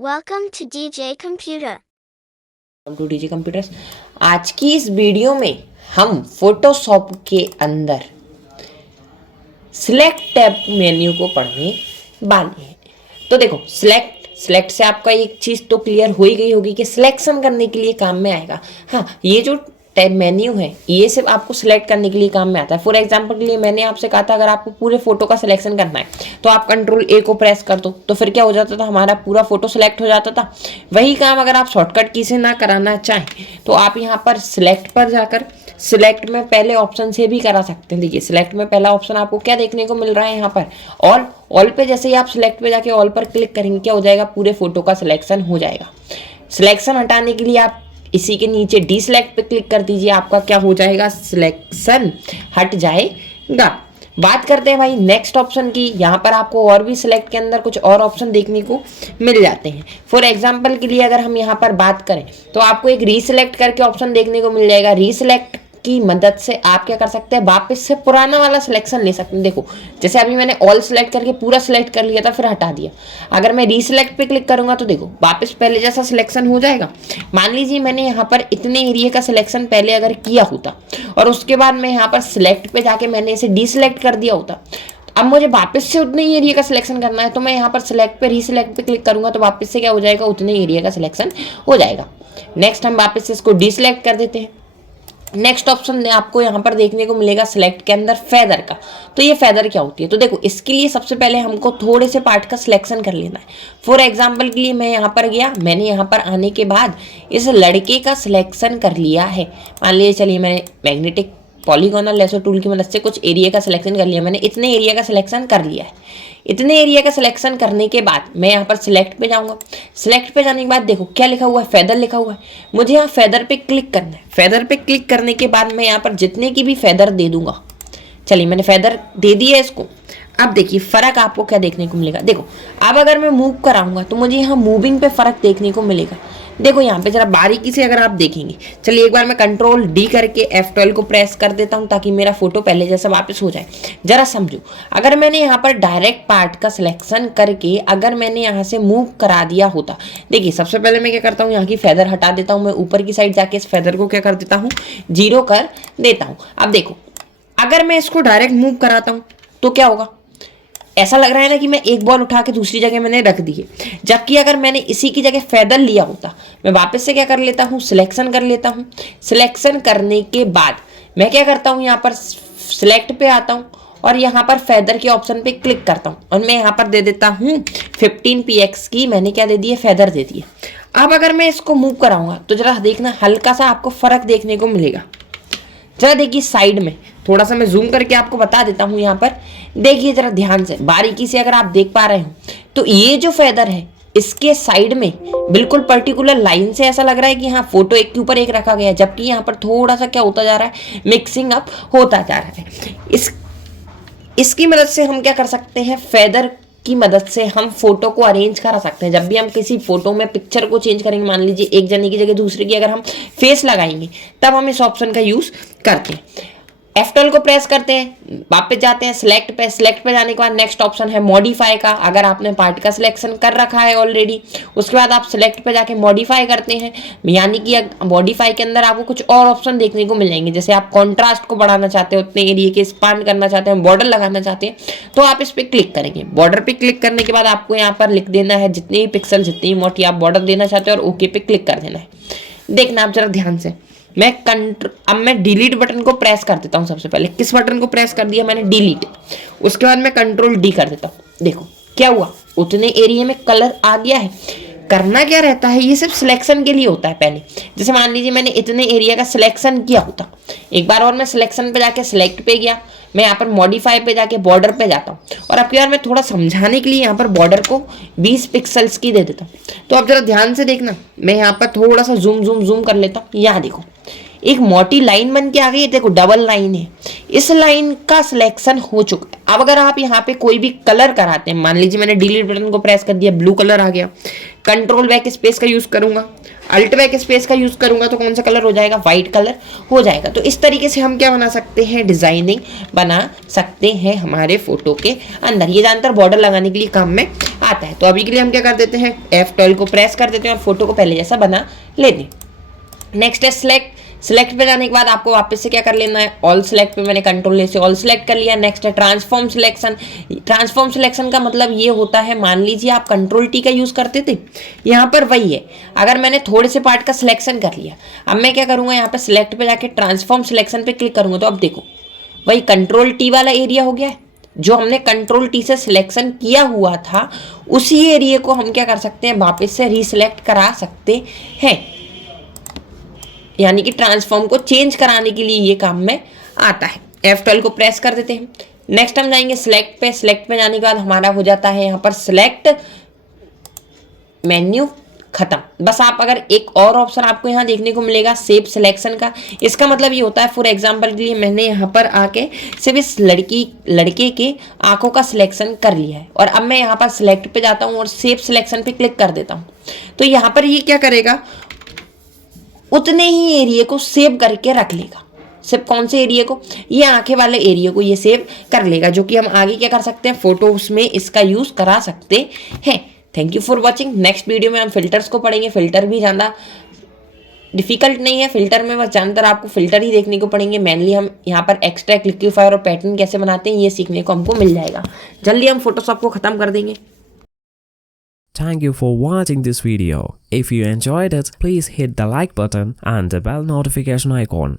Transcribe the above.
Welcome to DJ Computer. Welcome two DJ computers. आज की इस वीडियो में हम फोटोशॉप के अंदर सिलेक्ट टैब मेन्यू को पढ़ने वाले हैं। तो देखो, सिलेक्ट से आपका एक चीज़ तो क्लियर हो ही गई होगी कि सिलेक्शन करने के लिए काम में आएगा। हाँ, ये जो टैब मेन्यू है ये सिर्फ आपको सिलेक्ट करने के लिए काम में आता है। फॉर एग्जांपल के लिए मैंने आपसे कहा था अगर आपको पूरे फोटो का सिलेक्शन करना है तो आप कंट्रोल ए को प्रेस कर दो, तो फिर क्या हो जाता था, हमारा पूरा फोटो सिलेक्ट हो जाता था। वही काम अगर आप शॉर्टकट की से ना कराना चाहें तो आप यहाँ पर सिलेक्ट पर जाकर सिलेक्ट में पहले ऑप्शन से भी करा सकते हैं। देखिए, सिलेक्ट में पहला ऑप्शन आपको क्या देखने को मिल रहा है, यहाँ पर ऑल पे जैसे ही आप सिलेक्ट पे जाके ऑल पर क्लिक करेंगे क्या हो जाएगा, पूरे फोटो का सिलेक्शन हो जाएगा। सिलेक्शन हटाने के लिए आप इसी के नीचे डी सिलेक्ट पे क्लिक कर दीजिए, आपका क्या हो जाएगा, सिलेक्शन हट जाएगा। बात करते हैं भाई नेक्स्ट ऑप्शन की। यहाँ पर आपको और भी सिलेक्ट के अंदर कुछ और ऑप्शन देखने को मिल जाते हैं। फॉर एग्जांपल के लिए अगर हम यहाँ पर बात करें तो आपको एक रीसिलेक्ट करके ऑप्शन देखने को मिल जाएगा। रीसिलेक्ट की मदद से आप क्या कर सकते हैं, वापस से पुराना वाला सिलेक्शन ले सकते हैं। देखो, जैसे अभी मैंने ऑल सिलेक्ट करके पूरा सिलेक्ट कर लिया था फिर हटा दिया। अगर मैं रीसिलेक्ट पे क्लिक करूंगा तो देखो वापस पहले जैसा सिलेक्शन हो जाएगा। मान लीजिए मैंने यहाँ पर इतने एरिया का सिलेक्शन पहले अगर किया होता और उसके बाद मैं यहाँ पर सिलेक्ट पे जाके मैंने इसे डीसिलेक्ट कर दिया होता, अब मुझे वापस से उतने ही एरिया का सिलेक्शन करना है तो मैं यहाँ पर सिलेक्ट पे रीसिलेक्ट पे क्लिक करूंगा तो वापस से क्या हो जाएगा, उतने एरिया का सिलेक्शन हो जाएगा। नेक्स्ट हम वापस से इसको डीसिलेक्ट कर देते हैं। नेक्स्ट ऑप्शन आपको यहाँ पर देखने को मिलेगा सिलेक्ट के अंदर फेदर का। तो ये फेदर क्या होती है, तो देखो इसके लिए सबसे पहले हमको थोड़े से पार्ट का सिलेक्शन कर लेना है। फॉर एग्जांपल के लिए मैं यहाँ पर गया, मैंने यहाँ पर आने के बाद इस लड़के का सिलेक्शन कर लिया है। मान लीजिए चलिए मैंने मैग्नेटिक पॉलीगोनल लेसो टूल की मदद से कुछ एरिया का सिलेक्शन कर लिया। मैंने इतने एरिया का सिलेक्शन कर लिया है। इतने एरिया का सिलेक्शन करने के बाद मैं यहाँ पर सिलेक्ट पे जाऊँगा। सिलेक्ट पे जाने के बाद देखो क्या लिखा हुआ है, फेदर लिखा हुआ है। मुझे यहाँ फेदर पे क्लिक करना है। फेदर पे क्लिक करने के बाद मैं यहाँ पर जितने की भी फेदर दे दूंगा। चलिए मैंने फेदर दे दिया इसको। अब देखिए फ़र्क आपको क्या देखने को मिलेगा। देखो अब अगर मैं मूव कराऊंगा तो मुझे यहाँ मूविंग पे फ़र्क देखने को मिलेगा। देखो यहाँ पे जरा बारीकी से अगर आप देखेंगे, चलिए एक बार मैं कंट्रोल डी करके F12 को प्रेस कर देता हूँ ताकि मेरा फोटो पहले जैसा वापस हो जाए। जरा समझो, अगर मैंने यहाँ पर डायरेक्ट पार्ट का सिलेक्शन करके अगर मैंने यहाँ से मूव करा दिया होता, देखिए सबसे पहले मैं क्या करता हूँ, यहाँ की फेदर हटा देता हूँ। मैं ऊपर की साइड जाके इस फेदर को क्या कर देता हूँ, 0 कर देता हूँ। अब देखो अगर मैं इसको डायरेक्ट मूव कराता हूँ तो क्या होगा, ऐसा लग रहा है ना कि मैं एक बॉल उठा के दूसरी जगह मैंने रख दी है। जबकि अगर मैंने इसी की जगह फेदर लिया होता, मैं वापस से क्या कर लेता हूँ, सिलेक्शन कर लेता हूँ। सिलेक्शन करने के बाद मैं क्या करता हूँ, यहाँ पर सिलेक्ट पे आता हूँ और यहाँ पर फेदर के ऑप्शन पे क्लिक करता हूँ और मैं यहाँ पर दे देता हूँ 15px की, मैंने क्या दे दी है, फेदर दे दी है। अब अगर मैं इसको मूव कराऊंगा तो जरा देखना हल्का सा आपको फर्क देखने को मिलेगा। जरा देखिए साइड में, थोड़ा सा मैं जूम करके आपको बता देता हूँ। यहाँ पर देखिए जरा ध्यान से बारीकी से अगर आप देख पा रहे हो तो ये जो फेदर है इसके साइड में बिल्कुल पर्टिकुलर लाइन से ऐसा लग रहा है कि हाँ फोटो एक के ऊपर एक रखा गया है। जबकि यहाँ पर थोड़ा सा क्या होता जा रहा है, मिक्सिंग अप होता जा रहा है। इसकी मदद से हम क्या कर सकते हैं, फेदर की मदद से हम फोटो को अरेंज करा सकते हैं। जब भी हम किसी फोटो में पिक्चर को चेंज करेंगे, मान लीजिए एक जने की जगह दूसरे की अगर हम फेस लगाएंगे तब हम इस ऑप्शन का यूज करते हैं। F12 को प्रेस करते हैं, वापस जाते हैं सिलेक्ट पे। सिलेक्ट पे जाने के बाद नेक्स्ट ऑप्शन है मॉडिफाई का। अगर आपने पार्ट का सिलेक्शन कर रखा है ऑलरेडी, उसके बाद आप सिलेक्ट पे जाके मॉडिफाई करते हैं। यानी कि मॉडिफाई के अंदर आपको कुछ और ऑप्शन देखने को मिल जाएंगे। जैसे आप कॉन्ट्रास्ट को बढ़ाना चाहते हो, उतने एरिया के एक्सपांड करना चाहते हैं, बॉर्डर लगाना चाहते हैं, तो आप इस पर क्लिक करेंगे। बॉर्डर पे क्लिक करने के बाद आपको यहाँ पर लिख देना है जितने ही पिक्सल, जितनी ही मोटी आप बॉर्डर देना चाहते हो और ओके पे क्लिक कर देना है। देखना आप जरा ध्यान से, अब मैं डिलीट बटन को प्रेस कर देता हूँ। सबसे पहले किस बटन को प्रेस कर दिया मैंने, डिलीट। उसके बाद मैं कंट्रोल डी कर देता हूँ। देखो क्या हुआ, उतने एरिया में कलर आ गया है। करना क्या रहता है, ये सिर्फ सिलेक्शन के लिए होता है। पहले जैसे मान लीजिए मैंने इतने एरिया का सिलेक्शन किया होता, एक बार और मैं सिलेक्शन पे जाके सिलेक्ट पे गया, मैं यहाँ पर मॉडिफाई पे जाके बॉर्डर पे जाता हूँ और अब की बार मैं थोड़ा समझाने के लिए यहाँ पर बॉर्डर को 20 पिक्सल्स की दे देता हूँ। तो अब जरा ध्यान से देखना, मैं यहाँ पर थोड़ा सा जूम कर लेता हूँ। यहाँ देखो एक मोटी लाइन बन के आ गई है। देखो डबल लाइन है, इस लाइन का सिलेक्शन हो चुका है। अब अगर आप यहाँ पे कोई भी कलर कराते हैं, मान लीजिए मैंने डिलीट बटन को प्रेस कर दिया, ब्लू कलर आ गया, कंट्रोल बैक स्पेस का यूज करूंगा, अल्ट बैक स्पेस का यूज करूंगा तो कौन सा कलर हो जाएगा, व्हाइट कलर हो जाएगा। तो इस तरीके से हम क्या बना सकते हैं, डिजाइनिंग बना सकते हैं हमारे फोटो के अंदर। ये जानकर बॉर्डर लगाने के लिए काम में आता है। तो अभी के लिए हम क्या कर देते हैं, F12 को प्रेस कर देते हैं और फोटो को पहले जैसा बना लेते हैं। नेक्स्ट है सिलेक्ट। सिलेक्ट पे जाने के बाद आपको वापस से क्या कर लेना है, ऑल सिलेक्ट पे मैंने कंट्रोल से ऑल सिलेक्ट कर लिया। नेक्स्ट है ट्रांसफॉर्म सिलेक्शन। ट्रांसफॉर्म सिलेक्शन का मतलब ये होता है, मान लीजिए आप कंट्रोल टी का यूज करते थे, यहाँ पर वही है। अगर मैंने थोड़े से पार्ट का सिलेक्शन कर लिया, अब मैं क्या करूंगा, यहाँ पे सिलेक्ट पे जाके ट्रांसफॉर्म सिलेक्शन पे क्लिक करूंगा, तो अब देखो वही कंट्रोल टी वाला एरिया हो गया है। जो हमने कंट्रोल टी से सिलेक्शन किया हुआ था, उसी एरिया को हम क्या कर सकते हैं, वापस से रीसिलेक्ट करा सकते हैं। यानी कि ट्रांसफॉर्म को चेंज कराने के लिए ये काम में आता है। F12 को प्रेस कर देते हैं। नेक्स्ट हम जाएंगे सिलेक्ट पे। सिलेक्ट पे जाने के बाद हमारा हो जाता है यहाँ पर सिलेक्ट, मेन्यू खत्म। बस आप अगर एक और ऑप्शन आपको यहाँ देखने को मिलेगा सेव सिलेक्शन का। इसका मतलब ये होता है, फॉर एग्जांपल के लिए मैंने यहाँ पर आके सिर्फ इस लड़के के आंखों का सिलेक्शन कर लिया है, और अब मैं यहाँ पर सिलेक्ट पे जाता हूँ और सेव सिलेक्शन पे क्लिक कर देता हूँ। तो यहाँ पर ये क्या करेगा, उतने ही एरिया को सेव करके रख लेगा। सिर्फ कौन से एरिया को, ये आंखें वाले एरिया को ये सेव कर लेगा, जो कि हम आगे क्या कर सकते हैं, फोटोज में इसका यूज करा सकते हैं। Thank you for watching. Next video में हम फिल्टर्स को पढ़ेंगे। फिल्टर भी ज़्यादा डिफिकल्ट नहीं है, फिल्टर में बस ज़्यादातर आपको फिल्टर ही देखने को पड़ेंगे। मेनली हम यहाँ पर एक्सट्रैक्ट, लिक्विफायर और पैटर्न कैसे बनाते हैं ये सीखने को हमको मिल जाएगा। जल्दी हम फोटोशॉप को ख़त्म कर देंगे। Thank you for watching this video. If you enjoyed it, please hit the like button and the bell notification icon.